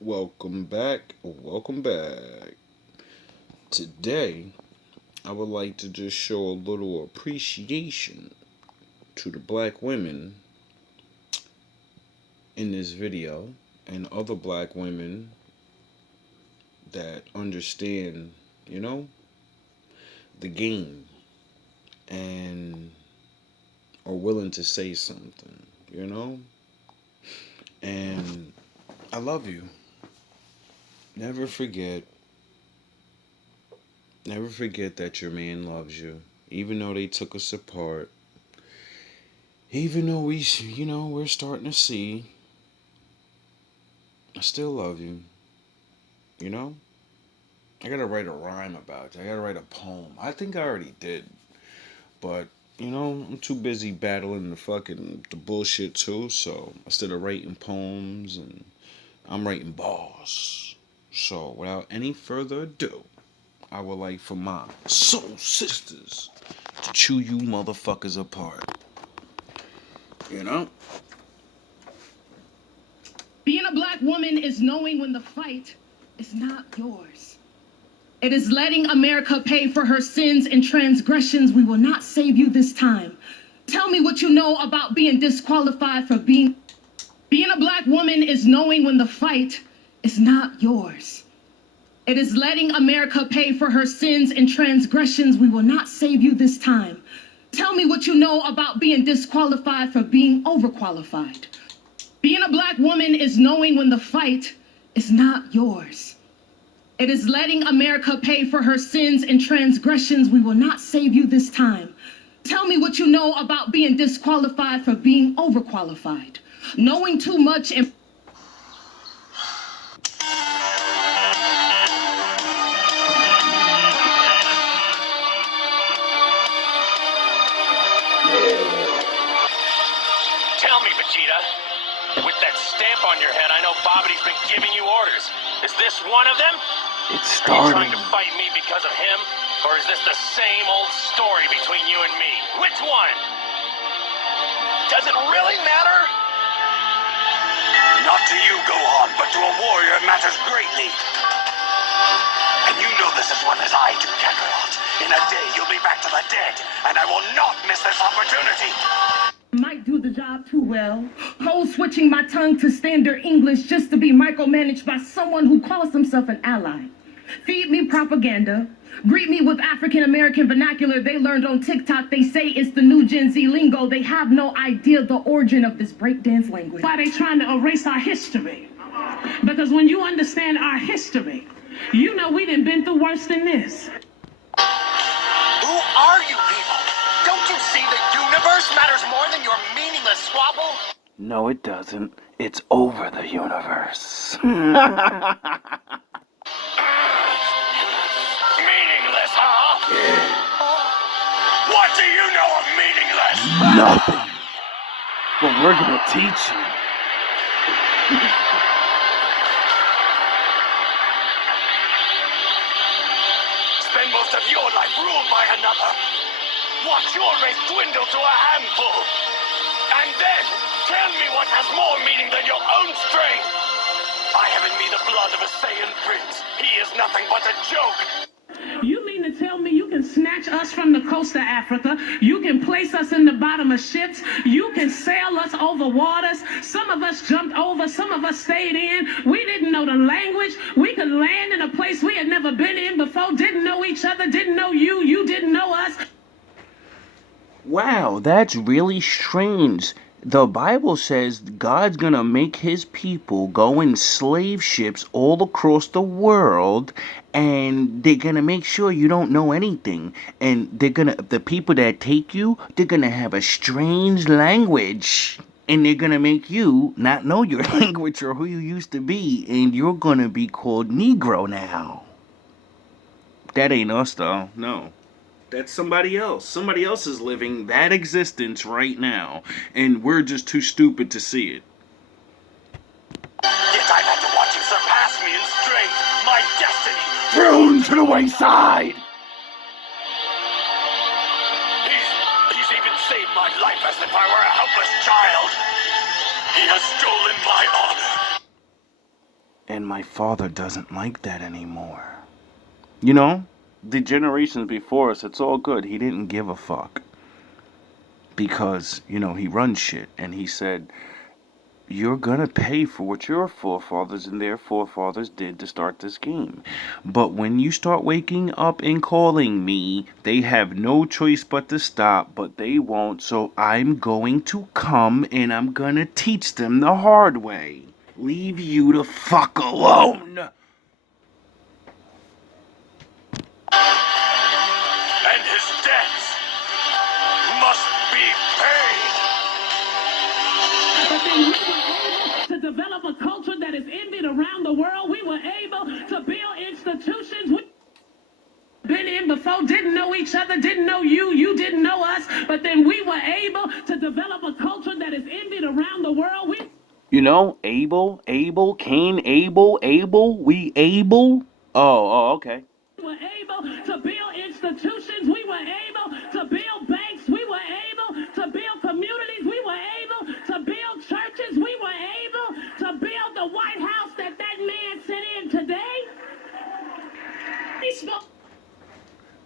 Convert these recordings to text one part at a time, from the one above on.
Welcome back. Welcome back. Today, I would like to just show a little appreciation to the black women in this video and other black women that understand, you know, the game and are willing to say something, you know? And I love you. Never forget, never forget that your man loves you. Even though they took us apart, even though we're starting to see, I still love you. You know? I gotta write a rhyme about it. I gotta write a poem. I think I already did. But, I'm too busy battling the bullshit too. So instead of writing poems and I'm writing bars. So without any further ado, I would like for my soul sisters to chew you motherfuckers apart. You know? Being a black woman is knowing when the fight is not yours. It is letting America pay for her sins and transgressions. We will not save you this time. Tell me what you know about being disqualified for being. Being a black woman is knowing when the fight is not yours. It is letting America pay for her sins and transgressions. We will not save you this time. Tell me what you know about being disqualified for being overqualified. Being a black woman is knowing when the fight is not yours. It is letting America pay for her sins and transgressions. We will not save you this time. Tell me what you know about being disqualified for being overqualified. Knowing too much and Tell me, Vegeta, with that stamp on your head, I know Bobity's been giving you orders. Is this one of them? It's Are you starting. trying to fight me because of him? Or is this the same old story between you and me? Which one? Does it really matter? Not to you, Gohan, but to a warrior it matters greatly. And you know this as well as I do, Kakarot. In a day, you'll be back to the dead, and I will not miss this opportunity. might do the job too well. Code switching my tongue to standard English just to be micromanaged by someone who calls himself an ally. Feed me propaganda. Greet me with African American vernacular they learned on TikTok. They say it's the new Gen Z lingo. They have no idea the origin of this breakdance language. Why they trying to erase our history? Because when you understand our history, you know we done been through worse than this. Who are you people? Don't you see the universe matters more than your meaningless squabble? No, it doesn't. It's over the universe. Meaningless, huh? What do you know of meaningless? Nothing. But we're gonna teach you. Spend most of your life ruled by another. Watch your race dwindle to a handful. And then, tell me what has more meaning than your own strength. I have in me the blood of a Saiyan prince. He is nothing but a joke. You mean to tell me you can snatch us from the coast of Africa? You can place us in the bottom of ships? You can sail us over waters? Some of us jumped over, some of us stayed in. We didn't know the language. We could land in a place we had never been in before, didn't know each other, didn't know you, you didn't know us. Wow, that's really strange. The Bible says God's gonna make his people go in slave ships all across the world, and they're gonna make sure you don't know anything. And the people that take you, they're gonna have a strange language. And they're gonna make you not know your language or who you used to be, and you're gonna be called Negro now. That ain't us, though. No. That's somebody else. Somebody else is living that existence right now, and we're just too stupid to see it. Yet I've had to watch you surpass me in strength, my destiny. Thrown to the wayside! He's even saved my life as if I were a helpless child. He has stolen my honor. And my father doesn't like that anymore. You know, the generations before us, it's all good. He didn't give a fuck. Because, he runs shit. And he said, you're gonna pay for what your forefathers and their forefathers did to start this game. But when you start waking up and calling me, they have no choice but to stop, but they won't, so I'm going to come and I'm gonna teach them the hard way. Leave you the fuck alone. And his debts must be paid. But then we were able to develop a culture that is envied around the world. We were able to build institutions we've been in before, didn't know each other, didn't know you, you didn't know us. But then we were able to develop a culture that is envied around the world. Abel, Cain, Abel, we able? Oh, okay. We were able to build institutions. We were able to build banks. We were able to build communities. We were able to build churches. We were able to build the White House that man sit in today. He spoke.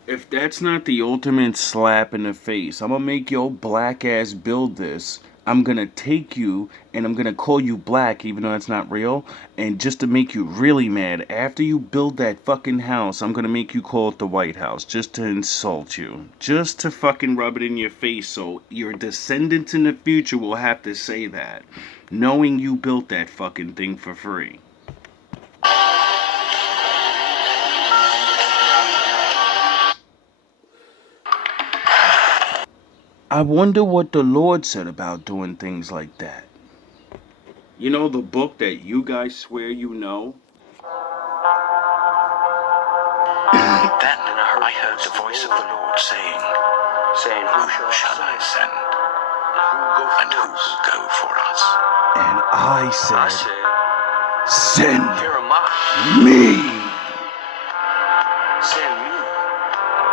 If that's not the ultimate slap in the face, I'm gonna make your black ass build this. I'm gonna take you and I'm gonna call you black even though that's not real. And just to make you really mad, after you build that fucking house, I'm gonna make you call it the White House just to insult you. Just to fucking rub it in your face so your descendants in the future will have to say that. Knowing you built that fucking thing for free. I wonder what the Lord said about doing things like that. You know the book that you guys swear you know? Then I heard the voice of the Lord saying, Who shall I send? And who will go for us? And I said, send Here am I. me. Send me.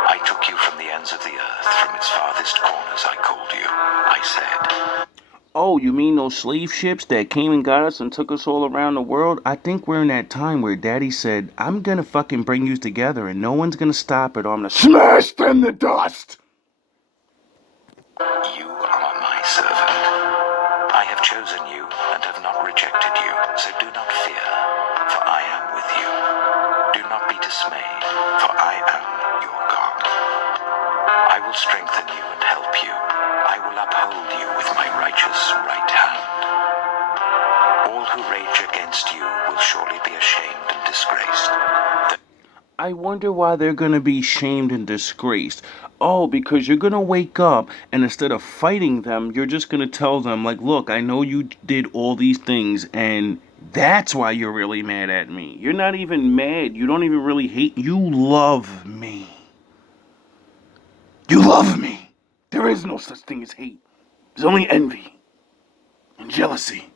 I took you from the ends of the earth, from its farthest corners I called you. I said, Oh, you mean those slave ships that came and got us and took us all around the world? I think we're in that time where Daddy said, I'm gonna fucking bring you together and no one's gonna stop it or I'm gonna smash them to dust. You are my servant. I have chosen you and have not rejected you, so do not fear, for I am with you. Do not be dismayed, for I am your God. I will strengthen you and help you. I will uphold you with my righteous right hand. All who rage against you will surely be ashamed and disgraced. I wonder why they're gonna be shamed and disgraced. Oh, because you're gonna wake up and instead of fighting them, you're just gonna tell them, like, look, I know you did all these things and that's why you're really mad at me. You're not even mad. You don't even really hate. You love me. You love me. There is no such thing as hate. There's only envy and jealousy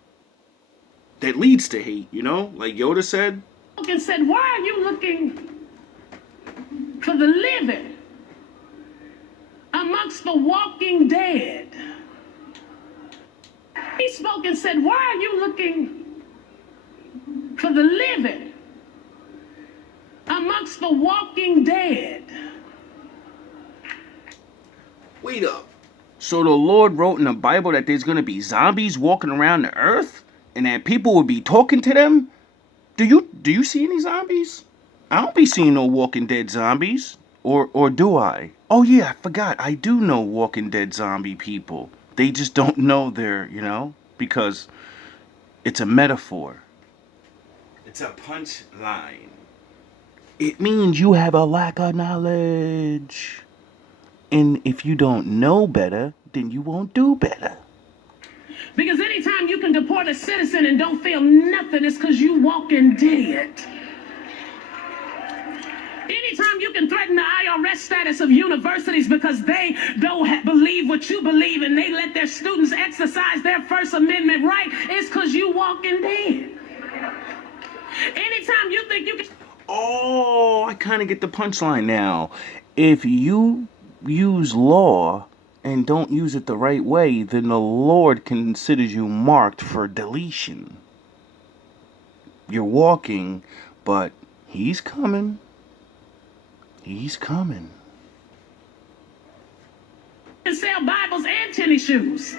that leads to hate, like Yoda said. And said, why are you looking for the living amongst the walking dead? He spoke and said, why are you looking for the living amongst the walking dead? Wait up. So the Lord wrote in the Bible that there's going to be zombies walking around the earth and that people will be talking to them? Do you see any zombies? I don't be seeing no Walking Dead zombies. Or do I? Oh yeah, I forgot. I do know Walking Dead zombie people. They just don't know they're, because it's a metaphor. It's a punchline. It means you have a lack of knowledge. And if you don't know better, then you won't do better. Because anytime you can deport a citizen and don't feel nothing, it's because you walking dead. Anytime you can threaten the IRS status of universities because they don't believe what you believe and they let their students exercise their First Amendment right, it's because you walking dead. Anytime you think you can... Oh, I kind of get the punchline now. If you use law and don't use it the right way, then the Lord considers you marked for deletion. You're walking, but he's coming. He's coming. And sell Bibles and tennis shoes.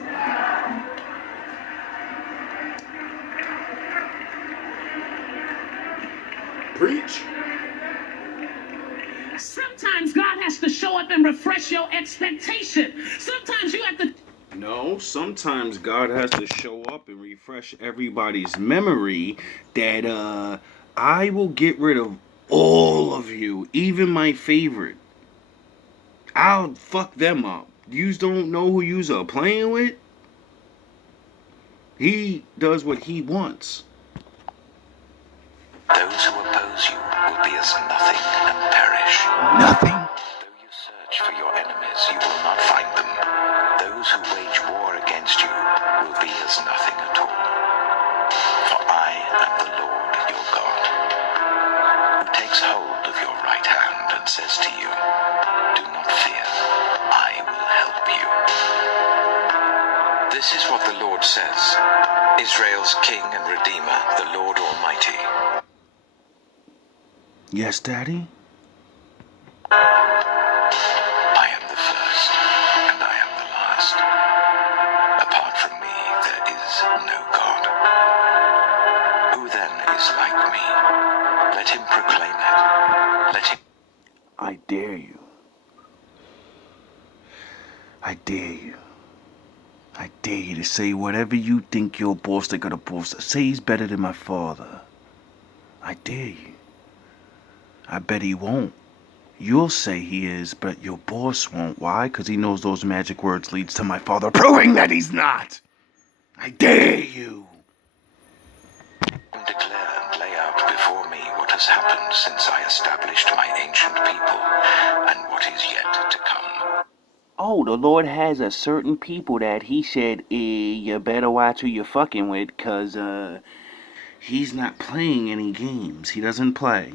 Preach. Sometimes God has to show up and refresh your expectation. Sometimes you have to. No, sometimes God has to show up and refresh everybody's memory that I will get rid of all of you, even my favorite. I'll fuck them up. Yous don't know who yous are playing with? He does what he wants. Those who oppose you will be as nothing and perish. Nothing. Though you search for your enemies, you will not find them. Those who wage war against you will be as nothing at all. For I am the Lord your God, who takes hold of your right hand and says to you, do not fear, I will help you. This is what the Lord says, Israel's King and Redeemer, the Lord Almighty. Yes, Daddy? I am the first, and I am the last. Apart from me, there is no God. Who then is like me? Let him proclaim it. Let him... I dare you. I dare you. I dare you to say whatever you think your boss they got a boss. Say he's better than my father. I dare you. I bet he won't. You'll say he is, but your boss won't. Why? Because he knows those magic words leads to my father proving that he's not. I dare you. Declare and lay out before me what has happened since I established my ancient people, and what is yet to come. Oh, the Lord has a certain people that he said, you better watch who you're fucking with, because, he's not playing any games. He doesn't play.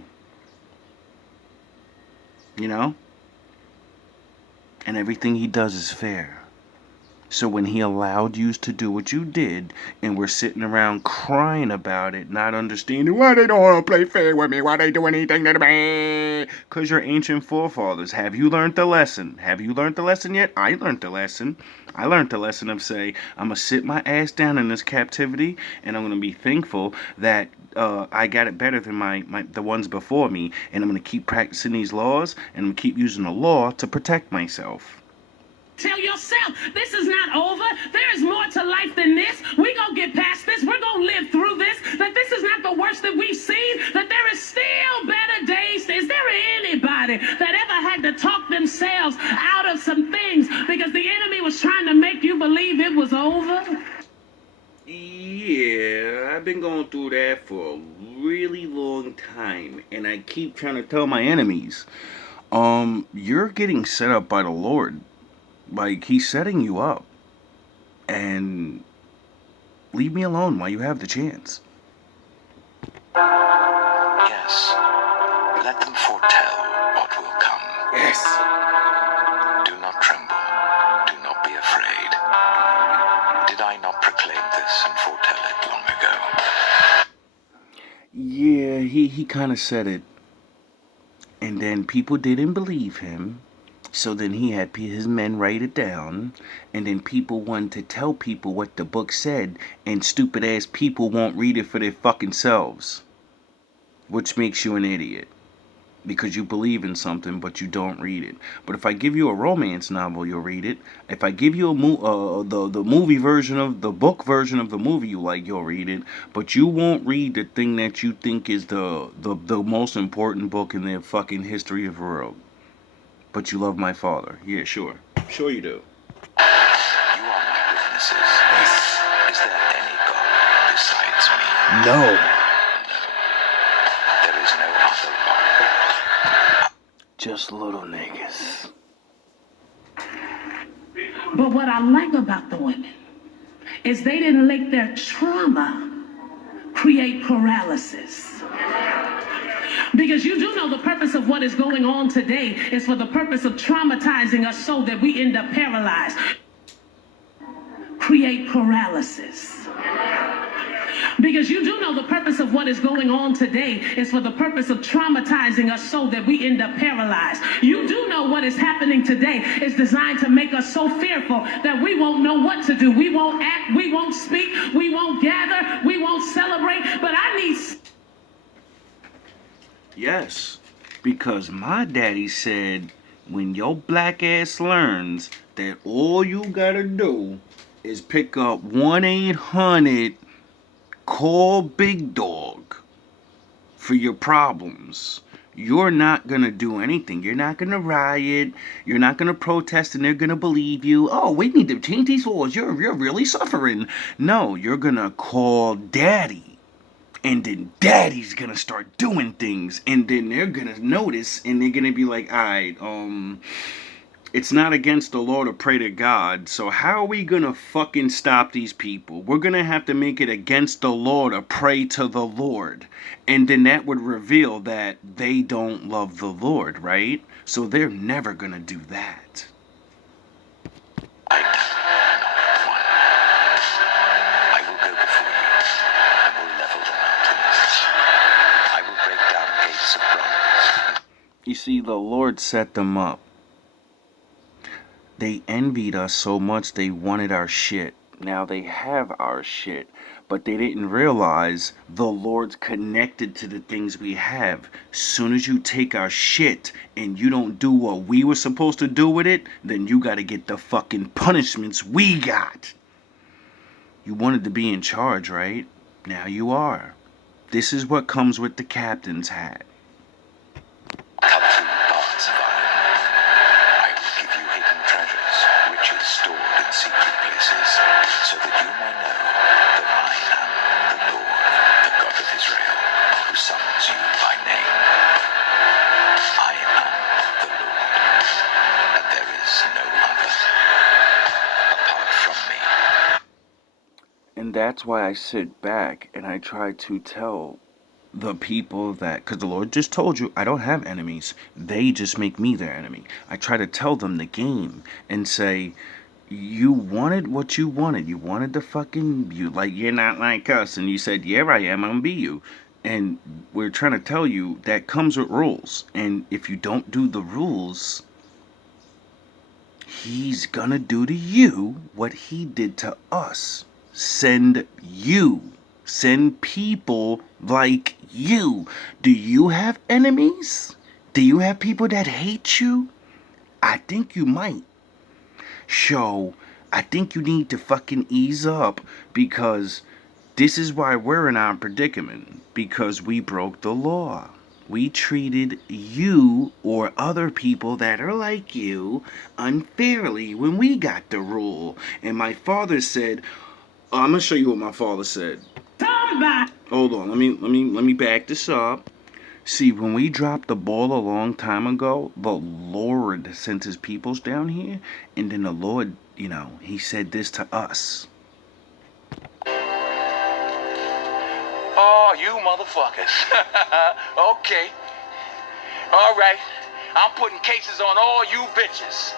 You know? And everything he does is fair. So when he allowed you to do what you did, and we're sitting around crying about it, not understanding why they don't want to play fair with me, why they do anything to me, because your ancient forefathers. Have you learned the lesson? Have you learned the lesson yet? I learned the lesson. I learned the lesson of say, I'm going to sit my ass down in this captivity, and I'm going to be thankful that I got it better than the ones before me, and I'm going to keep practicing these laws, and I'm going to keep using the law to protect myself. Tell yourself, this is not over. There is more to life than this. We're going to get past this. We're going to live through this. That this is not the worst that we've seen. That there is still better days. Is there anybody that ever had to talk themselves out of some things because the enemy was trying to make you believe it was over? Yeah, I've been going through that for a really long time. And I keep trying to tell my enemies, you're getting set up by the Lord. Like, he's setting you up. And leave me alone while you have the chance. Yes, let them foretell what will come. Yes. Do not tremble. Do not be afraid. Did I not proclaim this and foretell it long ago? Yeah, he kind of said it. And then people didn't believe him. So then he had his men write it down, and then people wanted to tell people what the book said, and stupid ass people won't read it for their fucking selves. Which makes you an idiot. Because you believe in something, but you don't read it. But if I give you a romance novel, you'll read it. If I give you the movie version of the book version of the movie you like, you'll read it. But you won't read the thing that you think is the most important book in the fucking history of the world. But you love my father. Yeah, sure. Sure you do. You are my witnesses. Is there any God besides me? No. No. There is no other rock. Just little niggas. But what I like about the women is they didn't let their trauma create paralysis. Because you do know the purpose of what is going on today is for the purpose of traumatizing us so that we end up paralyzed. Create paralysis. Because you do know the purpose of what is going on today is for the purpose of traumatizing us so that we end up paralyzed. You do know what is happening today is designed to make us so fearful that we won't know what to do. We won't act, we won't speak, we won't gather, we won't celebrate. But I need... Yes, because my daddy said when your black ass learns that all you gotta do is pick up 1-800 call Big Dog for your problems. You're not gonna do anything. You're not gonna riot. You're not gonna protest, and they're gonna believe you. Oh, we need to change these laws. You're really suffering. No, you're gonna call Daddy, and then Daddy's gonna start doing things, and then they're gonna notice, and they're gonna be like, all right, it's not against the law to pray to God, so how are we gonna fucking stop these people? We're gonna have to make it against the law to pray to the Lord. And then that would reveal that they don't love the Lord, right? So they're never gonna do that. I will go before you, and will level the mountains. I will break down gates of bronze. You see, the Lord set them up. They envied us so much they wanted our shit. Now they have our shit, but they didn't realize the Lord's connected to the things we have. Soon as you take our shit and you don't do what we were supposed to do with it, then you gotta get the fucking punishments we got. You wanted to be in charge, right? Now you are. This is what comes with the captain's hat. Come through bars of iron. I will give you hidden treasures, riches stored in secret places, so that you may know that I am the Lord, the God of Israel, who summons you by name. I am the Lord, and there is no other apart from me. And that's why I sit back and I try to tell the people that, because the Lord just told you, I don't have enemies. They just make me their enemy. I try to tell them the game and say, you wanted what you wanted. You wanted the fucking, you like, you're not like us. And you said, yeah, I am. I'm gonna be you. And we're trying to tell you that comes with rules. And if you don't do the rules, he's gonna do to you what he did to us. Send people like you. Do you have enemies? Do you have people that hate you? I think you might. So, I think you need to fucking ease up, because this is why we're in our predicament. Because we broke the law. We treated you or other people that are like you unfairly when we got the rule. And my father said, I'm gonna show you what my father said. Hold on, let me back this up. See, when we dropped the ball a long time ago, the Lord sent his peoples down here, and then the Lord, he said this to us. Oh, you motherfuckers. Okay. All right. I'm putting cases on all you bitches.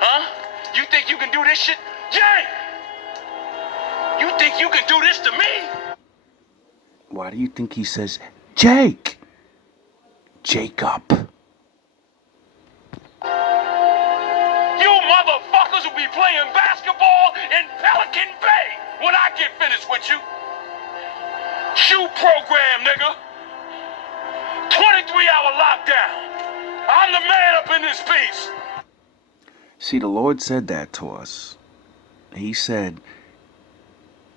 Huh? You think you can do this shit? Jay! You think you can do this to me? Why do you think he says, Jake? Jacob. You motherfuckers will be playing basketball in Pelican Bay when I get finished with you. Shoe program, nigga. 23-hour lockdown. I'm the man up in this piece. See, the Lord said that to us. He said,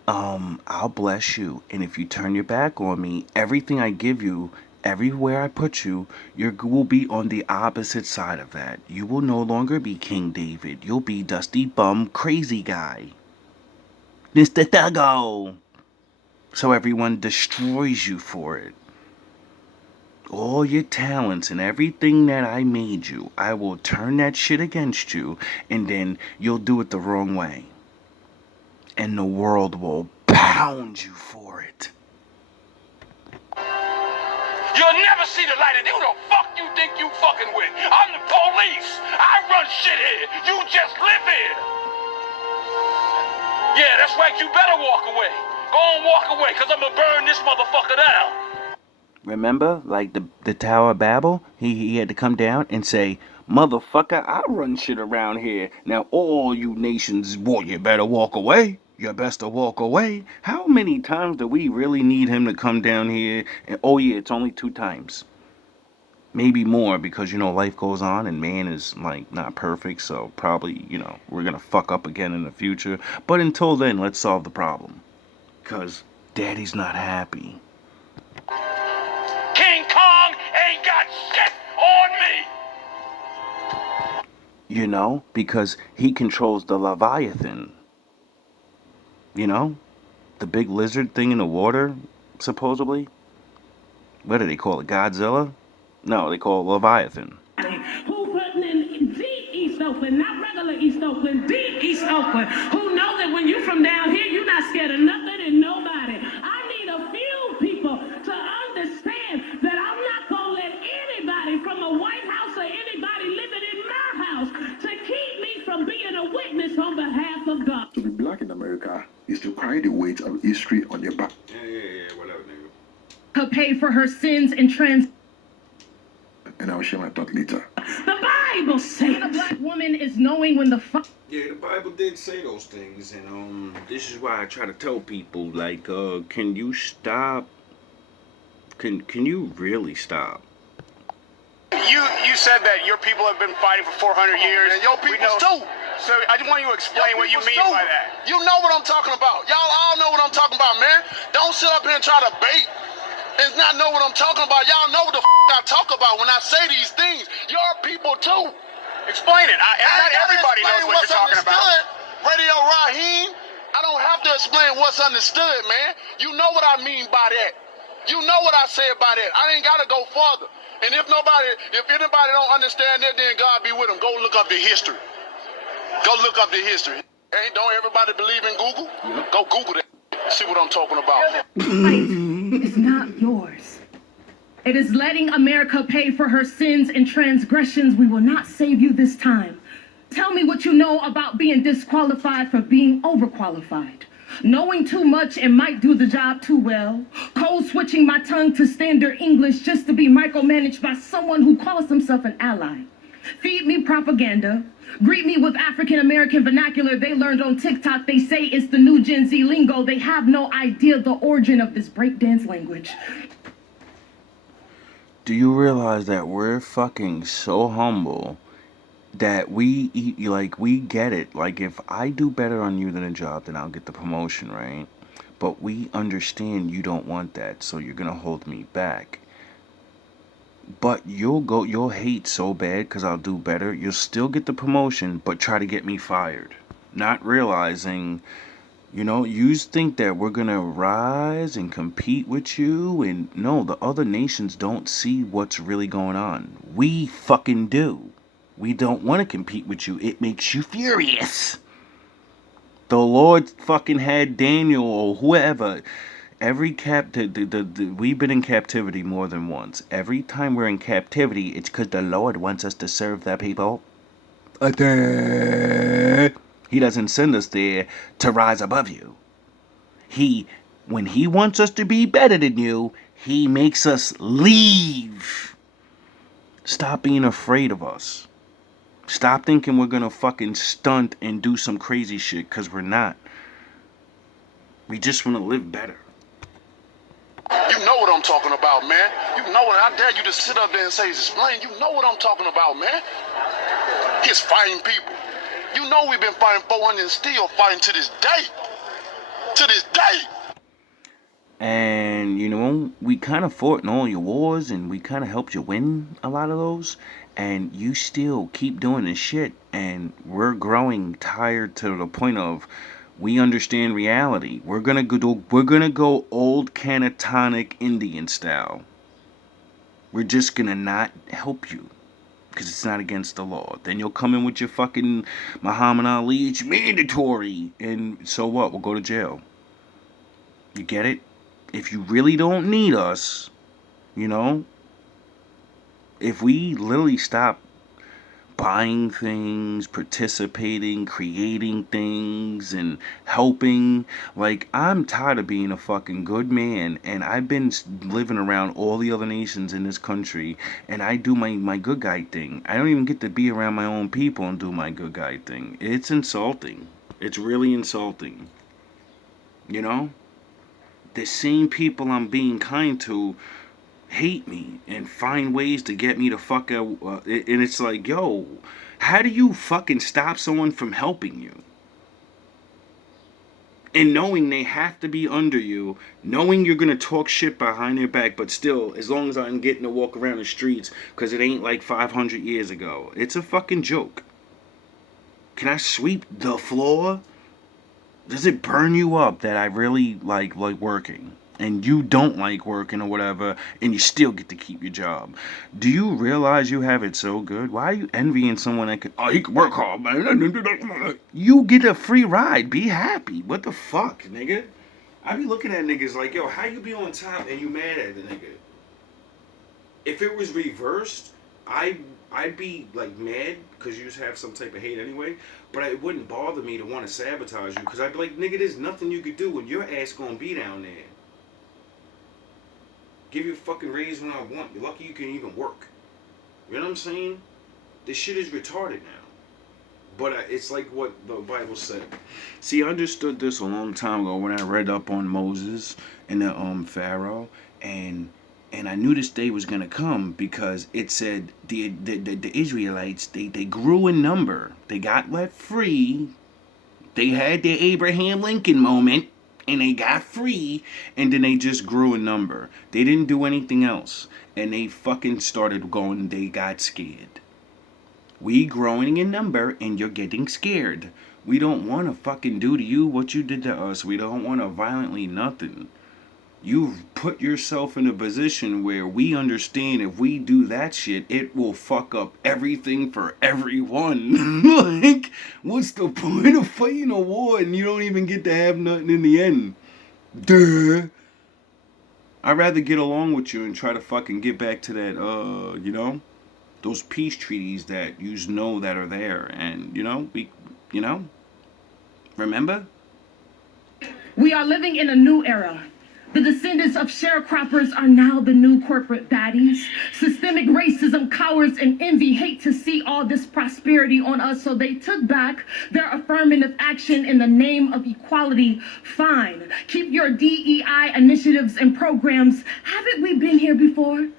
I'll bless you, and if you turn your back on me, everything I give you, everywhere I put you, you will be on the opposite side of that. You will no longer be King David. You'll be Dusty Bum Crazy Guy. Mr. Thuggo. So everyone destroys you for it. All your talents and everything that I made you, I will turn that shit against you, and then you'll do it the wrong way. And the world will pound you for it. You'll never see the light of who the fuck you think you fucking with. I'm the police. I run shit here. You just live here. Yeah, that's right. You better walk away. Go and walk away, because I'm going to burn this motherfucker down. Remember, like the Tower of Babel? He had to come down and say, motherfucker, I run shit around here. Now all you nations, boy, you better walk away. You best to walk away. How many times do we really need him to come down here? And oh yeah, it's only 2 times. Maybe more because, life goes on and man is, like, not perfect. So probably, we're going to fuck up again in the future. But until then, let's solve the problem. Because daddy's not happy. King Kong ain't got shit on me. Because he controls the Leviathan. The big lizard thing in the water, supposedly. What do they call it? Godzilla? No, they call it Leviathan. Who putting in deep East Oakland, not regular East Oakland, deep East Oakland. Who know that when you from down here, you're not scared of nothing and nobody. I need a few people to understand that I'm not gonna let anybody from a White House or anybody living in my house to keep me from being a witness on behalf of God. To be black in America is to carry the weight of history on your back. Yeah, whatever, nigga. To pay for her sins and And I will share my thought later. The Bible says a black woman is knowing when the fight. Yeah, the Bible did say those things, and this is why I try to tell people, like, can you stop? Can you really stop? You said that your people have been fighting for 400 years. And your people too. So I just want you to explain what you mean by that. You know what I'm talking about. Y'all all know what I'm talking about, man. Don't sit up here and try to bait and not know what I'm talking about. Y'all know what the I talk about when I say these things. Your people too. Explain it. Not everybody knows what you're talking about. Radio Raheem, I don't have to explain what's understood, man. You know what I mean by that. You know what I say by that. I ain't got to go further. And if anybody don't understand that, then God be with them. Go look up the history. Go look up the history. Don't everybody believe in Google? Go Google that. See what I'm talking about. It's not yours. It is letting America pay for her sins and transgressions. We will not save you this time. Tell me what you know about being disqualified for being overqualified. Knowing too much and might do the job too well. Code switching my tongue to standard English just to be micromanaged by someone who calls himself an ally. Feed me propaganda. Greet me with African American vernacular they learned on TikTok. They say it's the new Gen Z lingo. They have no idea the origin of this breakdance language. Do you realize that we're fucking so humble that we get it? Like, if I do better on you than a job, then I'll get the promotion, right? But we understand you don't want that, so you're gonna hold me back. But you'll hate so bad because I'll do better. You'll still get the promotion, but try to get me fired. Not realizing, you think that we're gonna rise and compete with you, and no, the other nations don't see what's really going on. We fucking do. We don't want to compete with you. It makes you furious. The Lord fucking had Daniel or whoever. We've been in captivity more than once. Every time we're in captivity, it's because the Lord wants us to serve the people. He doesn't send us there to rise above you. When he wants us to be better than you, he makes us leave. Stop being afraid of us. Stop thinking we're gonna fucking stunt and do some crazy shit, because we're not. We just want to live better. You know what I'm talking about, man. You know what. I dare you to sit up there and say, explain. You know what I'm talking about, man. He's fighting people. You know we've been fighting 400 and still fighting to this day. To this day. And, we kind of fought in all your wars, and we kind of helped you win a lot of those. And you still keep doing this shit. And we're growing tired to the point of, we understand reality. We're gonna go old canatonic Indian style. We're just gonna not help you because it's not against the law. Then you'll come in with your fucking Muhammad Ali. It's mandatory, and so what? We'll go to jail. You get it? If you really don't need us, if we literally stop buying things, participating, creating things, and helping. Like, I'm tired of being a fucking good man, and I've been living around all the other nations in this country, and I do my good guy thing. I don't even get to be around my own people and do my good guy thing. It's insulting. It's really insulting. You know? The same people I'm being kind to hate me and find ways to get me to fuck out. And it's like, yo, how do you fucking stop someone from helping you? And knowing they have to be under you, knowing you're gonna talk shit behind their back, but still, as long as I'm getting to walk around the streets, because it ain't like 500 years ago. It's a fucking joke. Can I sweep the floor? Does it burn you up that I really like working? And you don't like working or whatever, and you still get to keep your job. Do you realize you have it so good? Why are you envying someone that could, oh, he can work hard, man. You get a free ride. Be happy. What the fuck, nigga? I be looking at niggas like, yo, how you be on top and you mad at the nigga? If it was reversed, I'd be like mad because you just have some type of hate anyway. But it wouldn't bother me to want to sabotage you because I'd be like, nigga, there's nothing you could do and your ass gonna be down there. Give you a fucking raise when I want. You're lucky you can even work. You know what I'm saying? This shit is retarded now. But it's like what the Bible said. See, I understood this a long time ago when I read up on Moses and the Pharaoh, and I knew this day was gonna come because it said the Israelites they grew in number. They got let free. They had their Abraham Lincoln moment. And they got free, and then they just grew in number. They didn't do anything else. And they fucking started going, they got scared. We growing in number, and you're getting scared. We don't want to fucking do to you what you did to us. We don't want to violently nothing. You've put yourself in a position where we understand if we do that shit, it will fuck up everything for everyone. Like, what's the point of fighting a war and you don't even get to have nothing in the end? Duh. I'd rather get along with you and try to fucking get back to that, you know, those peace treaties that you know that are there. And, remember? We are living in a new era. The descendants of sharecroppers are now the new corporate baddies. Systemic racism, cowards, and envy hate to see all this prosperity on us, so they took back their affirmative action in the name of equality. Fine. Keep your DEI initiatives and programs. Haven't we been here before?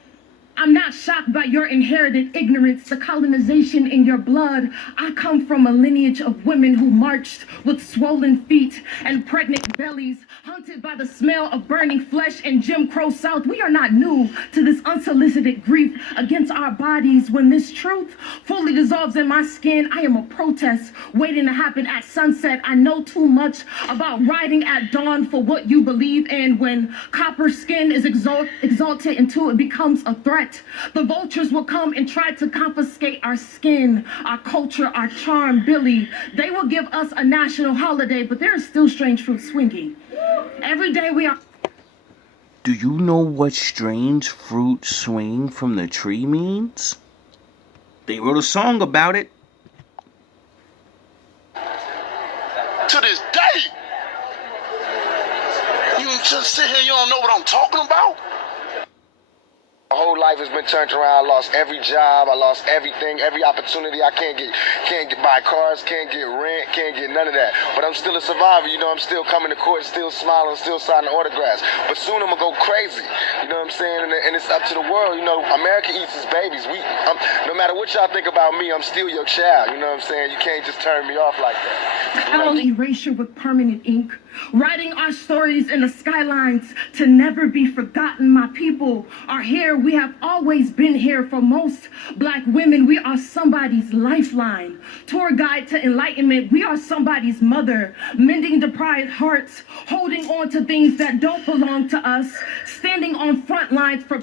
I'm not shocked by your inherited ignorance, the colonization in your blood. I come from a lineage of women who marched with swollen feet and pregnant bellies, haunted by the smell of burning flesh in Jim Crow South. We are not new to this unsolicited grief against our bodies. When this truth fully dissolves in my skin, I am a protest waiting to happen at sunset. I know too much about riding at dawn for what you believe in. When copper skin is exalted until it becomes a threat, the vultures will come and try to confiscate our skin, our culture, our charm. Billy, they will give us a national holiday, but there is still strange fruit swinging. Every day we are... Do you know what strange fruit swinging from the tree means? They wrote a song about it. To this day, you just sit here, you don't know what I'm talking about? My whole life has been turned around. I lost every job. I lost everything, every opportunity. I can't get buy cars, can't get rent, can't get none of that. But I'm still a survivor. You know, I'm still coming to court, still smiling, still signing autographs. But soon I'm gonna go crazy. You know what I'm saying? And it's up to the world. You know, America eats its babies. No matter what y'all think about me, I'm still your child. You know what I'm saying? You can't just turn me off like that. I'll erasure with permanent ink, writing our stories in the skylines to never be forgotten. My people are here. We have always been here. For most Black women, we are somebody's lifeline. Tour guide to enlightenment, we are somebody's mother, mending deprived hearts, holding on to things that don't belong to us, standing on front lines for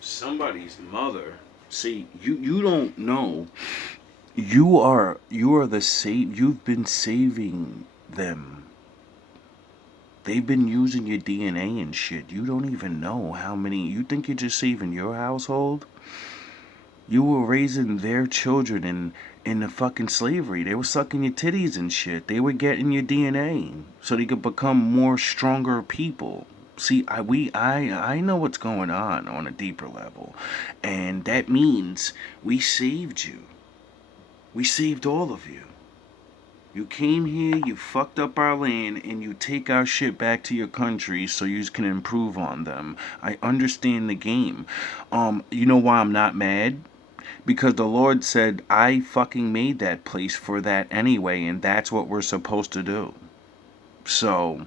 Somebody's mother. See, you don't know. You are the you've been saving them. They've been using your DNA and shit. You don't even know how many. You think you're just saving your household? You were raising their children in the fucking slavery. They were sucking your titties and shit. They were getting your DNA so they could become more stronger people. See, I know what's going on a deeper level, and that means we saved you. We saved all of you. You came here, you fucked up our land, and you take our shit back to your country so you can improve on them. I understand the game. You know why I'm not mad? Because the Lord said, I fucking made that place for that anyway, and that's what we're supposed to do. So,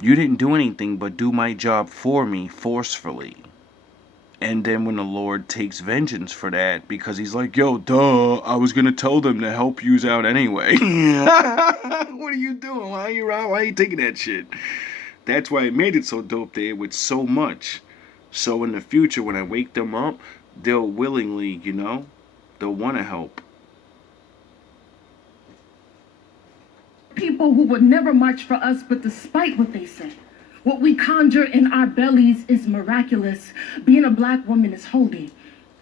you didn't do anything but do my job for me forcefully. And then when the Lord takes vengeance for that, because he's like, yo, duh, I was going to tell them to help yous out anyway. What are you doing? Why are you taking that shit? That's why I made it so dope there with so much. So in the future, when I wake them up, they'll willingly, they'll want to help. People who would never march for us, but despite what they say, what we conjure in our bellies is miraculous. Being a black woman is holy.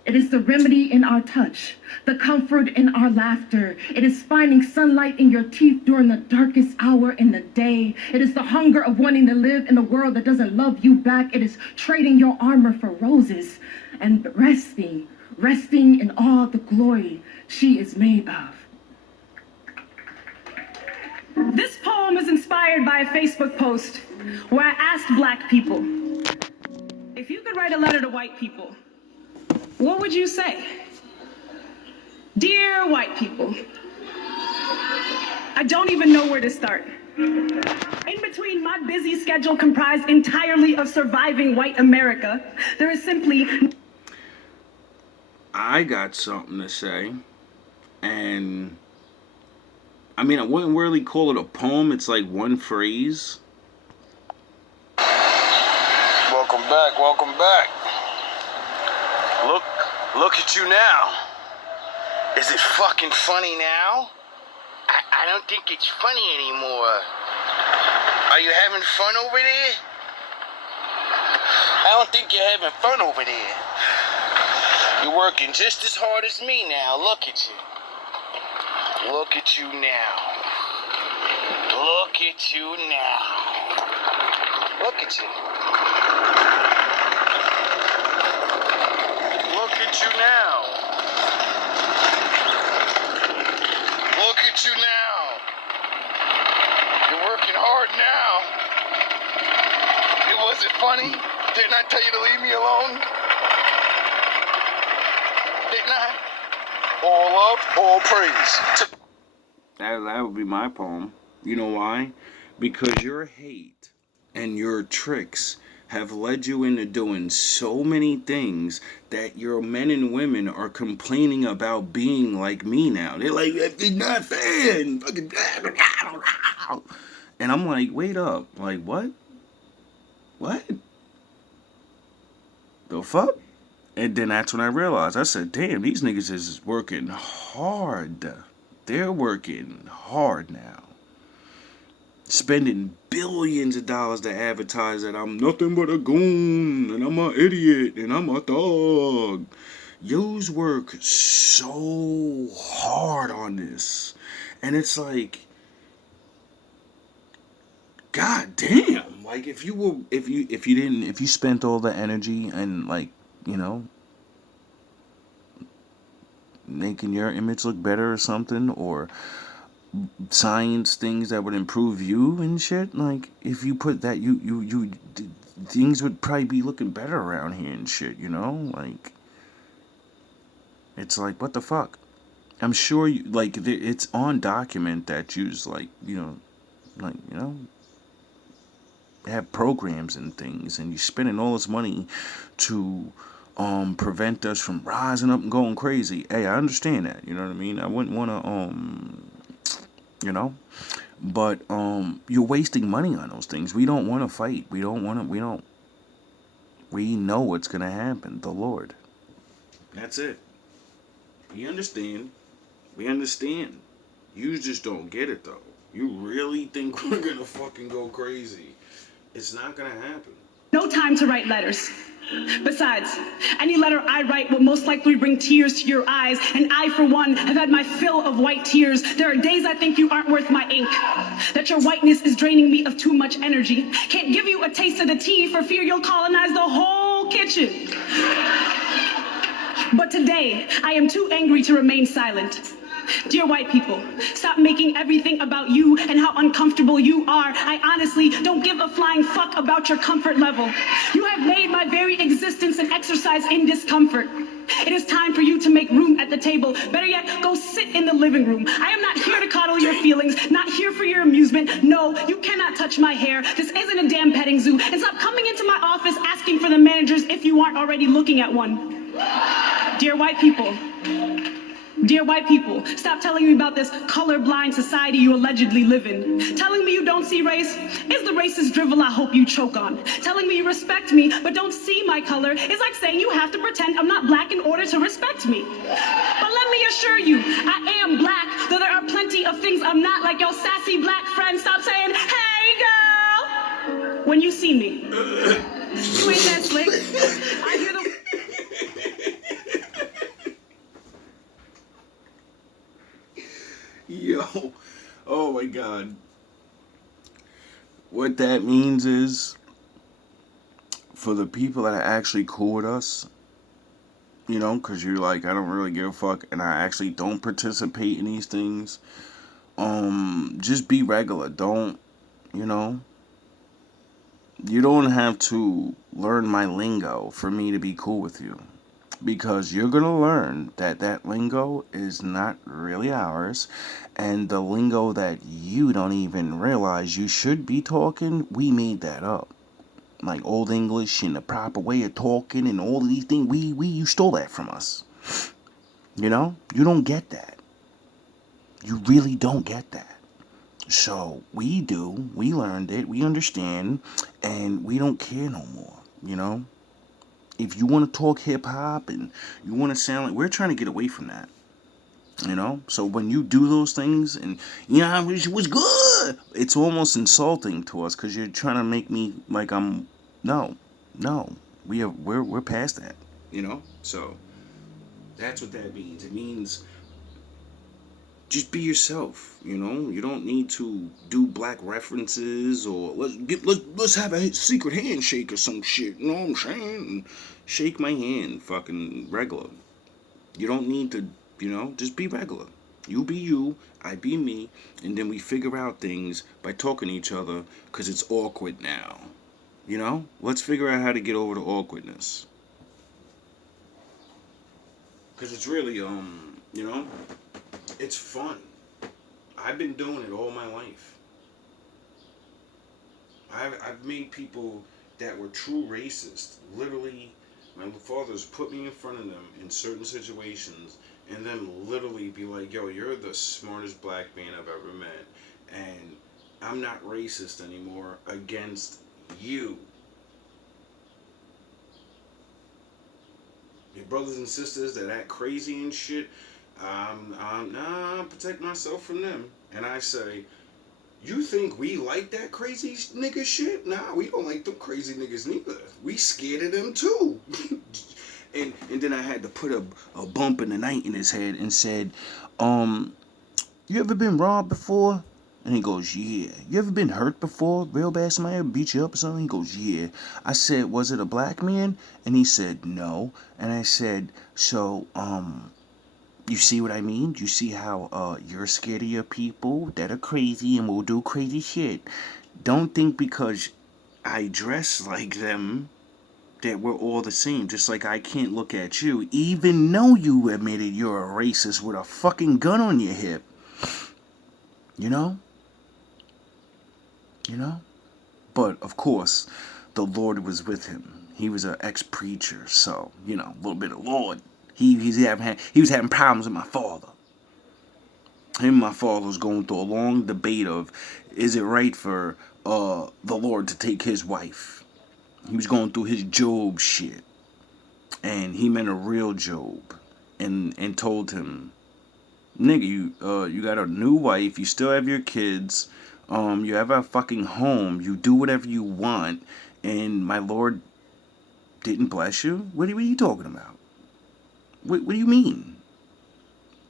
It is the remedy in our touch, the comfort in our laughter. It is finding sunlight in your teeth during the darkest hour in the day. It is the hunger of wanting to live in a world that doesn't love you back. It is trading your armor for roses and resting in all the glory she is made of. This poem is inspired by a Facebook post where I asked black people, if you could write a letter to white people, what would you say? Dear white people, I don't even know where to start. In between my busy schedule comprised entirely of surviving white America, there is simply... I got something to say, and I mean, I wouldn't really call it a poem. It's like one phrase. Welcome back, welcome back. Look at you now. Is it fucking funny now? I don't think it's funny anymore. Are you having fun over there? I don't think you're having fun over there. You're working just as hard as me now. Look at you. Look at you now. Look at you now. Look at you. Look at you now. Look at you now. You're working hard now. It wasn't funny. Didn't I tell you to leave me alone? Didn't I? All love, all praise. That would be my poem. You know why? Because your hate and your tricks have led you into doing so many things that your men and women are complaining about being like me now. They're like, it's not fair. And fucking... And I'm like, wait up. Like, what? What? The fuck? And then that's when I realized. I said, damn, these niggas is working hard. They're working hard now. Spending billions of dollars to advertise that I'm nothing but a goon, and I'm an idiot, and I'm a thug. Yous work so hard on this. And it's like, god damn. Like, if you spent all the energy and, like, making your image look better or something, or science things that would improve you and shit, like, if you put that, you things would probably be looking better around here and shit, like, it's like, what the fuck? I'm sure you, like, it's on document that you's like, have programs and things, and you're spending all this money to prevent us from rising up and going crazy. Hey, I understand that, you know what I mean? I wouldn't want to but you're wasting money on those things. We don't want to fight. We know what's gonna happen. The Lord. That's it. We understand. You just don't get it though. You really think we're gonna fucking go crazy? It's not gonna happen. No time to write letters. Besides, any letter I write will most likely bring tears to your eyes, and I, for one, have had my fill of white tears. There are days I think you aren't worth my ink, that your whiteness is draining me of too much energy. Can't give you a taste of the tea for fear you'll colonize the whole kitchen. But today, I am too angry to remain silent. Dear white people, stop making everything about you and how uncomfortable you are. I honestly don't give a flying fuck about your comfort level. You have made my very existence an exercise in discomfort. It is time for you to make room at the table. Better yet, go sit in the living room. I am not here to coddle your feelings, not here for your amusement. No, you cannot touch my hair. This isn't a damn petting zoo. And stop coming into my office asking for the managers if you aren't already looking at one. Dear white people, stop telling me about this colorblind society you allegedly live in. Telling me you don't see race is the racist drivel I hope you choke on. Telling me you respect me but don't see my color is like saying you have to pretend I'm not black in order to respect me. But let me assure you, I am black, though there are plenty of things I'm not, like your sassy black friend. Stop saying, hey girl, when you see me. You ain't that slick. I hear the... Yo, oh my God. What that means is, for the people that are actually cool with us, you know, because you're like, I don't really give a fuck, and I actually don't participate in these things, just be regular. Don't, you know, you don't have to learn my lingo for me to be cool with you. Because you're going to learn that that lingo is not really ours, and the lingo that you don't even realize you should be talking, we made that up. Like Old English and the proper way of talking and all of these things, you stole that from us. You know? You don't get that. You really don't get that. So we do. We learned it. We understand. And we don't care no more. You know? If you want to talk hip hop and you want to sound like, we're trying to get away from that, you know. So when you do those things and it was good, it's almost insulting to us because you're trying to make me like I'm no, we're past that, you know. So that's what that means. It means just be yourself, you know. You don't need to do black references or let's have a secret handshake or some shit. You know what I'm saying? And shake my hand, fucking regular. You don't need to, you know. Just be regular. You be you, I be me, and then we figure out things by talking to each other because it's awkward now. You know. Let's figure out how to get over the awkwardness. Because it's really, you know. It's fun. I've been doing it all my life. I've made people that were true racists. Literally, my fathers put me in front of them in certain situations and then literally be like, yo, you're the smartest black man I've ever met. And I'm not racist anymore against you. Your brothers and sisters that act crazy and shit, I protect myself from them. And I say, you think we like that crazy nigga shit? Nah, we don't like them crazy niggas neither. We scared of them too. and then I had to put a bump in the night in his head and said, you ever been robbed before? And he goes, yeah. You ever been hurt before? Real bad, somebody ever beat you up or something? He goes, yeah. I said, was it a black man? And he said, no. And I said, so, you see what I mean? You see how you're scared of your people that are crazy and will do crazy shit. Don't think because I dress like them that we're all the same. Just like I can't look at you, even though you admitted you're a racist with a fucking gun on your hip. You know? You know? But, of course, the Lord was with him. He was an ex-preacher, so, you know, a little bit of Lord. He was having problems with my father. Him and my father was going through a long debate of, is it right for the Lord to take his wife? He was going through his Job shit. And he met a real Job. And told him, nigga, you got a new wife, you still have your kids, you have a fucking home, you do whatever you want, and my Lord didn't bless you? What are you talking about? What do you mean?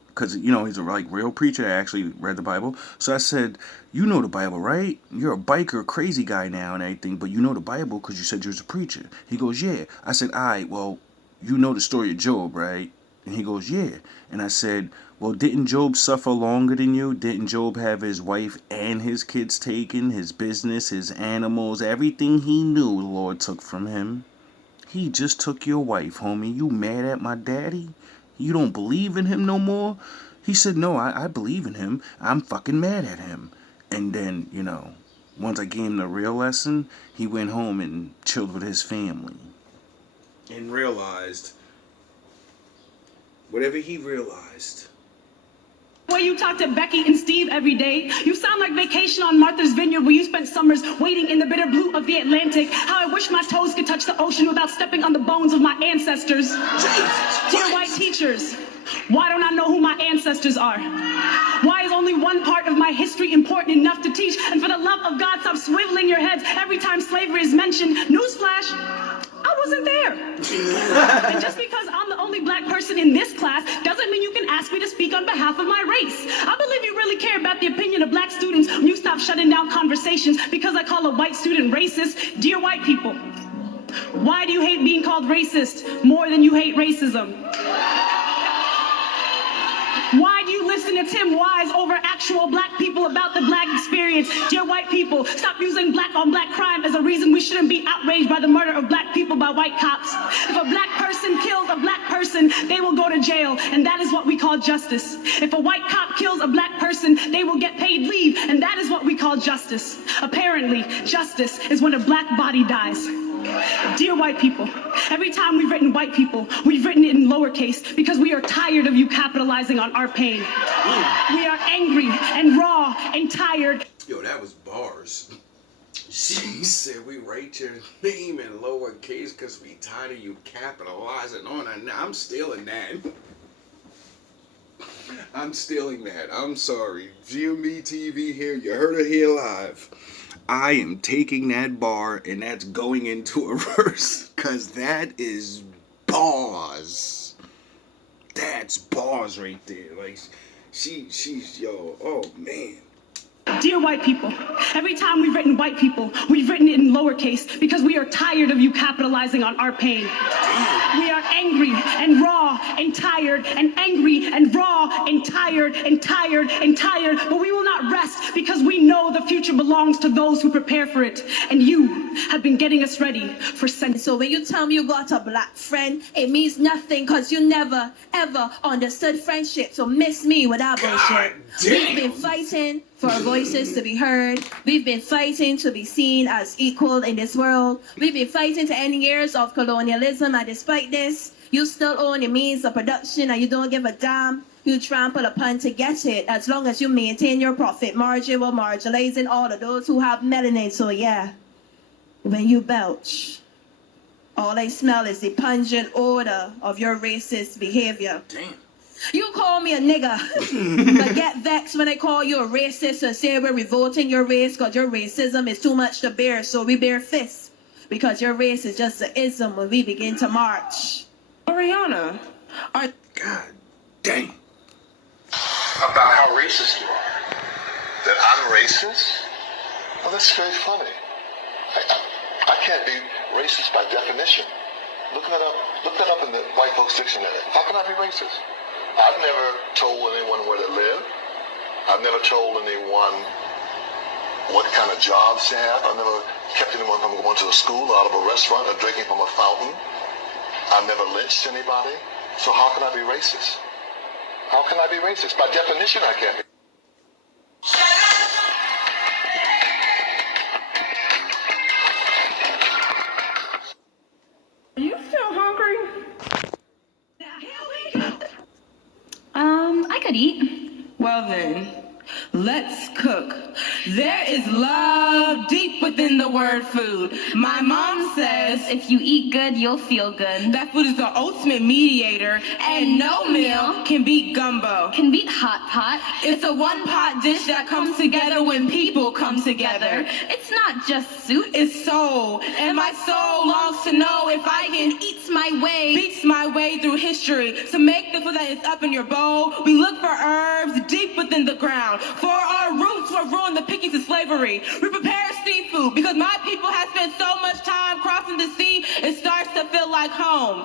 Because, he's a real preacher that actually read the Bible. So I said, you know the Bible, right? You're a biker, crazy guy now and everything, but you know the Bible because you said you was a preacher. He goes, yeah. I said, all right, well, you know the story of Job, right? And he goes, yeah. And I said, well, didn't Job suffer longer than you? Didn't Job have his wife and his kids taken, his business, his animals, everything he knew the Lord took from him? He just took your wife, homie. You mad at my daddy? You don't believe in him no more? He said, no, I believe in him. I'm fucking mad at him. And then, once I gave him the real lesson, he went home and chilled with his family. And realized whatever he realized. Where you talk to Becky and Steve every day. You sound like Vacation on Martha's Vineyard, where you spent summers waiting in the bitter blue of the Atlantic. How I wish my toes could touch the ocean without stepping on the bones of my ancestors. Dear white teachers, why don't I know who my ancestors are? Why is only one part of my history important enough to teach? And for the love of God, stop swiveling your heads every time slavery is mentioned. Newsflash, I wasn't there. And just because I'm the only black person in this class doesn't mean you can ask me to speak on behalf of my race. I believe you really care about the opinion of black students when you stop shutting down conversations because I call a white student racist. Dear white people, why do you hate being called racist more than you hate racism? Why do you listen to Tim Wise over actual black people about the black experience? Dear white people, stop using black on black crime as a reason we shouldn't be outraged by the murder of black people by white cops. If a black person kills a black person, they will go to jail, and that is what we call justice. If a white cop kills a black person, they will get paid leave, and that is what we call justice. Apparently, justice is when a black body dies. Dear white people, every time we've written white people, we've written it in lowercase because we are tired of you capitalizing on our pain. We are angry and raw and tired. Yo, that was bars. She said we write your name in lowercase because we tired of you capitalizing on it. Now I'm stealing that. I'm stealing that. I'm sorry. GMB TV here. You heard it here live. I am taking that bar and that's going into a verse because that is bars. That's bars right there. Like she's yo, oh man. Dear white people, every time we've written white people, we've written it in lowercase because we are tired of you capitalizing on our pain. We are angry and raw and tired and angry and raw and tired and tired and tired, but we will not rest because we know the future belongs to those who prepare for it. And you have been getting us ready for centuries. So when you tell me you got a black friend, it means nothing because you never, ever understood friendship. So miss me with that bullshit. We've been fighting for our voices to be heard. We've been fighting to be seen as equal in this world. We've been fighting to end years of colonialism, and despite this, you still own the means of production and you don't give a damn. You trample upon to get it as long as you maintain your profit margin while marginalizing all of those who have melanin. So yeah, when you belch, all I smell is the pungent odor of your racist behavior. Damn. You call me a nigga, but get vexed when I call you a racist or say we're revolting your race because your racism is too much to bear, so we bear fists because your race is just an ism when we begin to march. Ariana, are... God dang. About how racist you are. That I'm racist? Well, that's very funny. I can't be racist by definition. Look that up in the white folks dictionary. How can I be racist? I've never told anyone where to live. I've never told anyone what kind of jobs to have. I've never kept anyone from going to a school, out of a restaurant, or drinking from a fountain. I've never lynched anybody. So how can I be racist? How can I be racist? By definition, I can't be. Are you still hungry? I could eat. Well then, Let's cook. There is love deep within the word food. My mom says, If you eat good, you'll feel good. that food is the ultimate mediator, and no meal can beat gumbo. Can beat hot pot. It's a one-pot dish that comes together when people come together. It's not just soup. It's soul, and my soul longs to know if I can Eats my way. beats my way through history. To make the food that is up in your bowl, we look for herbs deep within the ground. For our roots were ruined the pickings of slavery. We prepare seafood because my people have spent so much time crossing the sea, it starts to feel like home.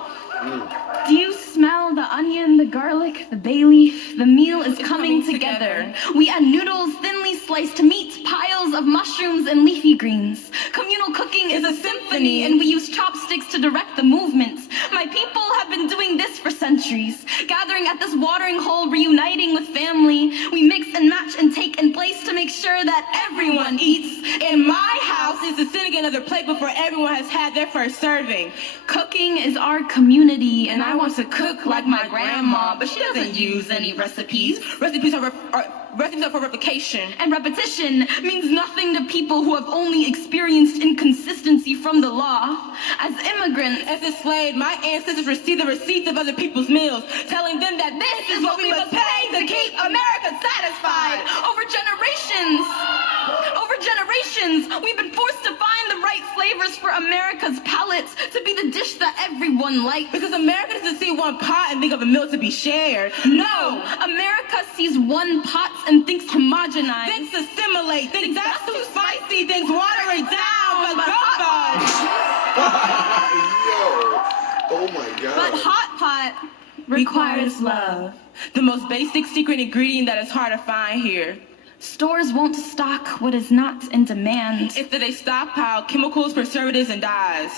Do you smell the onion, the garlic, the bay leaf? The meal is coming together. We add noodles, thinly sliced meat, piles of mushrooms and leafy greens. Communal cooking is a symphony, and we use chopsticks to direct the movements. My people have been doing this for centuries. Gathering at this watering hole, reuniting with family. We mix and match and take and place to make sure that everyone eats. In my house is to sit again another plate before everyone has had their first serving. Cooking is our community, and I want to cook like my grandma, but she doesn't use any recipes. Recipes are for replication. And repetition means nothing to people who have only experienced inconsistency from the law. As immigrants, As enslaved, my ancestors received the receipts of other people's meals, telling them that this is what we must pay to keep America satisfied. Over generations, we've been forced to find the right flavors for America's palates to be the dish that everyone likes. Because America doesn't see one pot and think of a meal to be shared. No, America sees one pot and thinks homogenized. Thinks assimilate, thinks that's too spicy, thinks water it down, but Yo. Oh my God. But hot pot requires love. The most basic secret ingredient that is hard to find here. Stores won't stock what is not in demand. It's that they stockpile chemicals, preservatives, and dyes.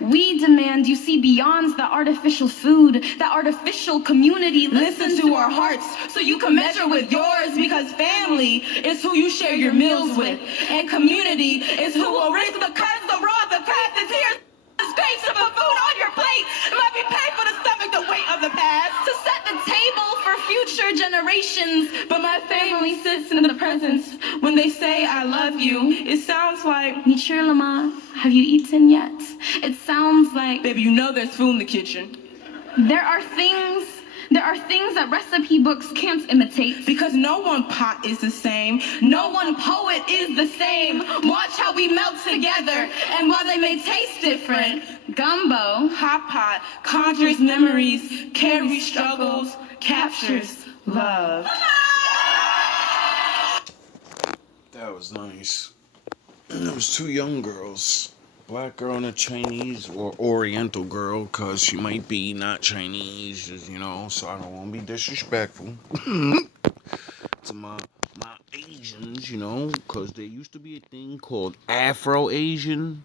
We demand you see beyond the artificial food, that artificial community. Listen to our hearts so you can measure with yours, because family is who you share your meals with, and community is who will raise the curse, the raw, the craft, the tears, the scrapes of the food on your plate. It might be painful to stomach the weight of the past. To set the table for future generations. But my family sits in the presence. When they say I love you, it sounds like, Nichir Lama, have you eaten yet? It sounds like, baby, you know there's food in the kitchen. there are things that recipe books can't imitate. Because no one pot is the same. No one poet is the same. Watch how we melt together. And while they may taste different, Gumbo, hot pot conjures memories, carries struggles, captures love. That was nice. There was two young girls. Black girl and a Chinese or Oriental girl, because she might be not Chinese, you know, so I don't want to be disrespectful to my Asians, you know, because there used to be a thing called Afro-Asian.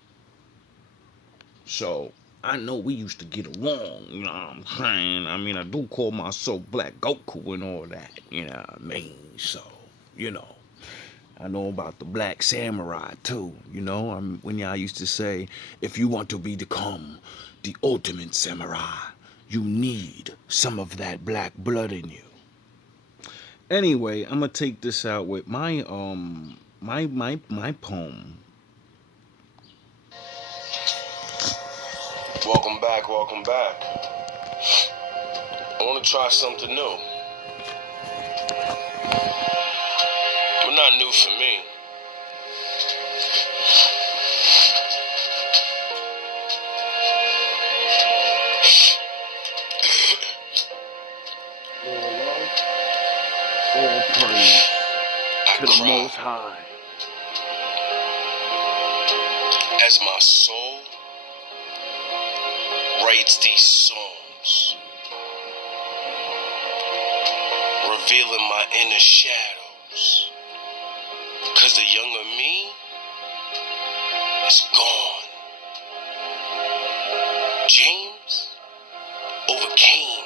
So I know we used to get along, you know what I'm saying? I mean, I do call myself Black Goku and all that, you know what I mean? So, you know. I know about the black samurai too, you know. When y'all used to say, if you want to become the ultimate samurai, you need some of that black blood in you. Anyway, I'm gonna take this out with my my poem. Welcome back, welcome back. I want to try something new. But not new for me. All praise to the Most High. As my soul writes these songs, revealing my inner shadows. 'Cause the younger me is gone. James overcame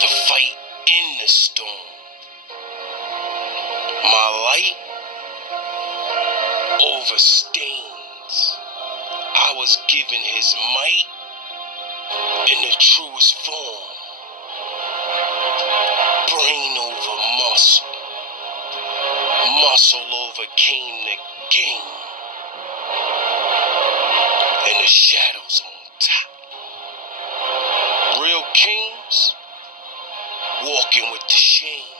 the fight in the storm. My light overstains. I was given his might in the truest form. Brain over muscle. overcame the game. And the shadows on top. Real kings walking with the shame.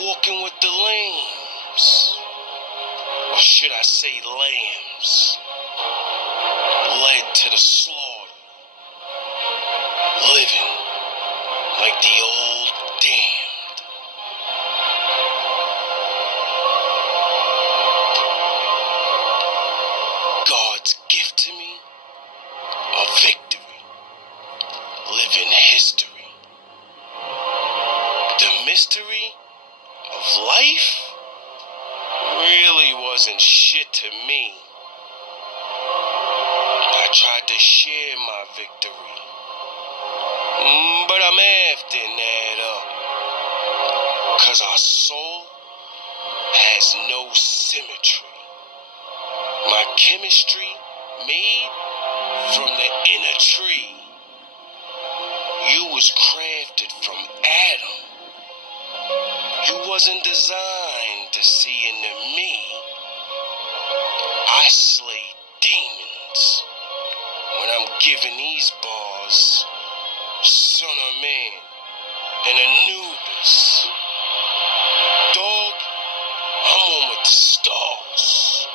Walking with the lambs. Or should I say lambs? Led to the slaughter. Living like the old damned. God's gift to me, a victory, living history. The mystery of life really wasn't shit to me. I tried to share my victory, but I'm effing that up, 'cause our soul has no symmetry. My chemistry made from the inner tree. You was crafted from Adam. You wasn't designed to see into me. I slay demons when I'm giving these bars. Son of man and Anubis. Dog, I'm on with the stars.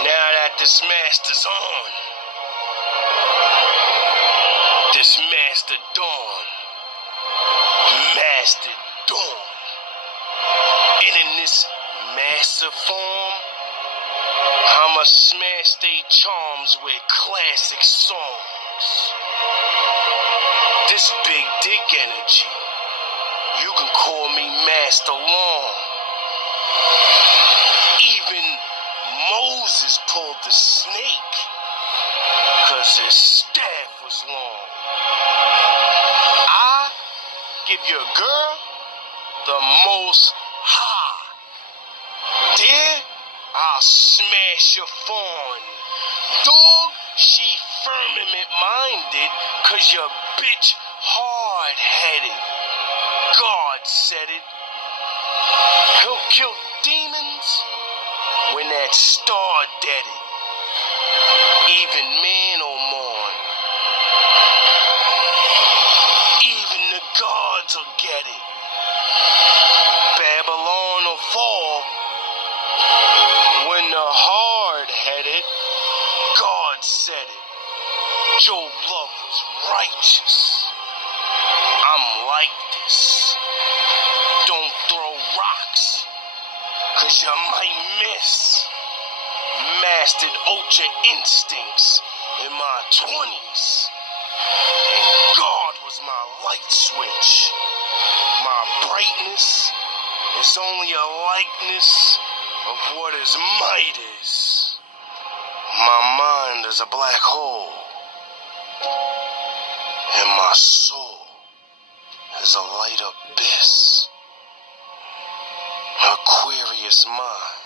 Now that this master's on, this master dawn, mastered dawn, and in this massive form, I'ma smash they charms with classic songs. This big dick energy, you can call me Master Long. Even Moses pulled the snake, 'cause his staff was long. I give your girl the most high. Dear, I'll smash your fawn. Dog, she firmament-minded, 'cause your bitch hard-headed. God said it. He'll kill demons when that star deaded. Even man will mourn. Even the gods will get it. Babylon will fall when the hard-headed. God said it. Job love was righteous. I'm like this. Don't throw rocks, 'cause you might miss. Mastered ultra instincts in my 20s. And God was my light switch. My brightness is only a likeness of what his might is. My mind is a black hole. And my soul is a light abyss. Aquarius mind.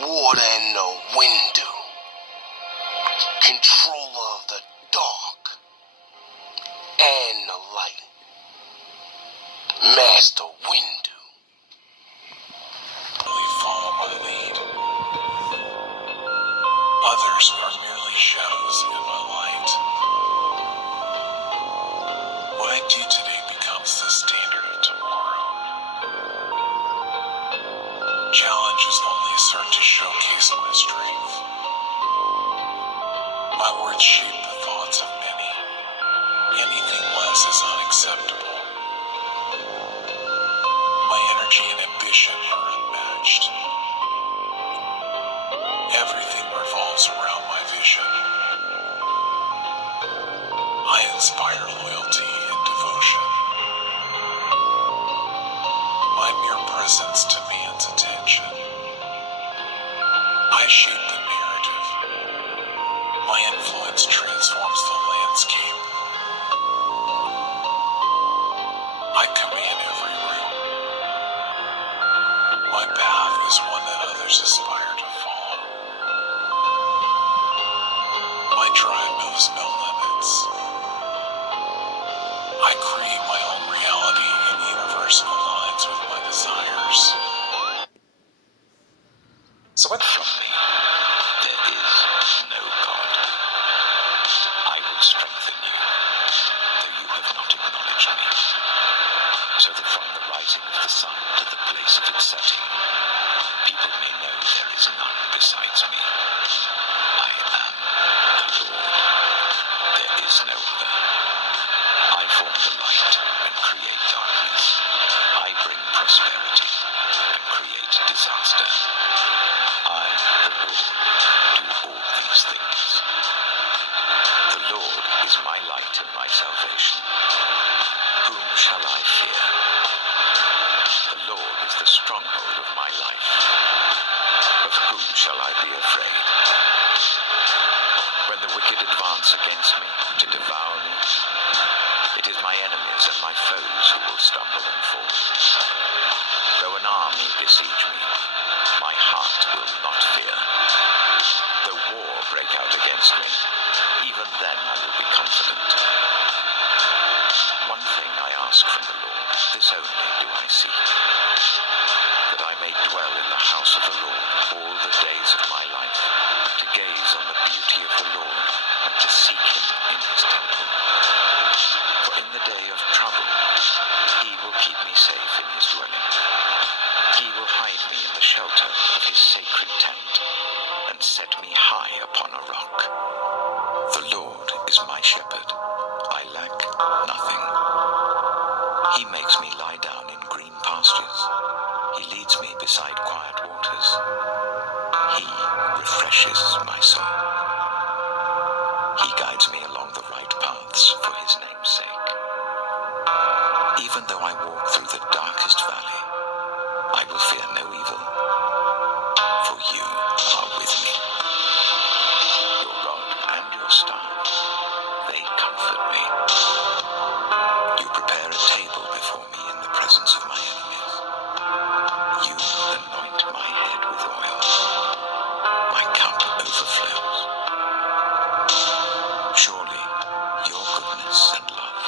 Water in the window. Controller of the dark and the light. Master window. Follow my lead. Others are merely shadows in my light. What I do today becomes the standard of tomorrow. Challenges only serve to showcase my strength. My words shape the thoughts of many. Anything less is unacceptable. My energy and ambition are unmatched. Everything revolves around my vision. I inspire loyalty and devotion. My mere presence demands attention. I shape the narrative. My influence transforms the landscape. I command every room. My path is one that others aspire to follow. My drive knows no limits. I create my own reality and the universe aligns with my desires. So what From me, there is no God. I will strengthen you, though you have not acknowledged me, so that from the rising of the sun to the place of its setting, people may know there is none besides me. I am the Lord. There is no other. I form the light and create darkness. I bring prosperity and create disaster. I, the Lord, do all these things. The Lord is my light and my salvation. Whom shall I fear? The Lord is the stronghold of my life. Of whom shall I be afraid? When the wicked advance against me to devour me, it is my enemies and my foes who will stumble and fall. Though an army besiege me, my heart will not fear. Though war break out against me, even then I will be confident. One thing I ask from the Lord, this only do I seek, that I may dwell in the house of the Lord all the days of my life, to gaze on the beauty of the Lord and to seek him in his temple. For in the day of trouble, he will keep me safe in his dwelling. He will hide me in the shelter of his sacred tent and set me high upon a rock. The Lord is my shepherd. I lack nothing. He makes me lie down in green pastures. He leads me beside quiet waters. He refreshes my soul. He guides me along the right paths for his name's sake. Even though I walk through the darkest valley, I will fear no evil, for you are with me. Your rod and your staff, they comfort me. You prepare a table before me in the presence of my enemies. You anoint my head with oil. My cup overflows. Surely your goodness and love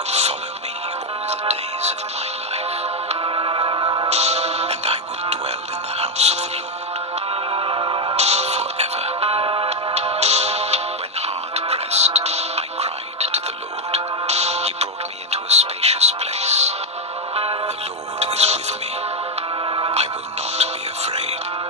will follow me all the days of my life, and I will dwell in the house of the Lord forever. When hard pressed, I cried to the Lord. He brought me into a spacious place. The Lord is with me. I will not be afraid.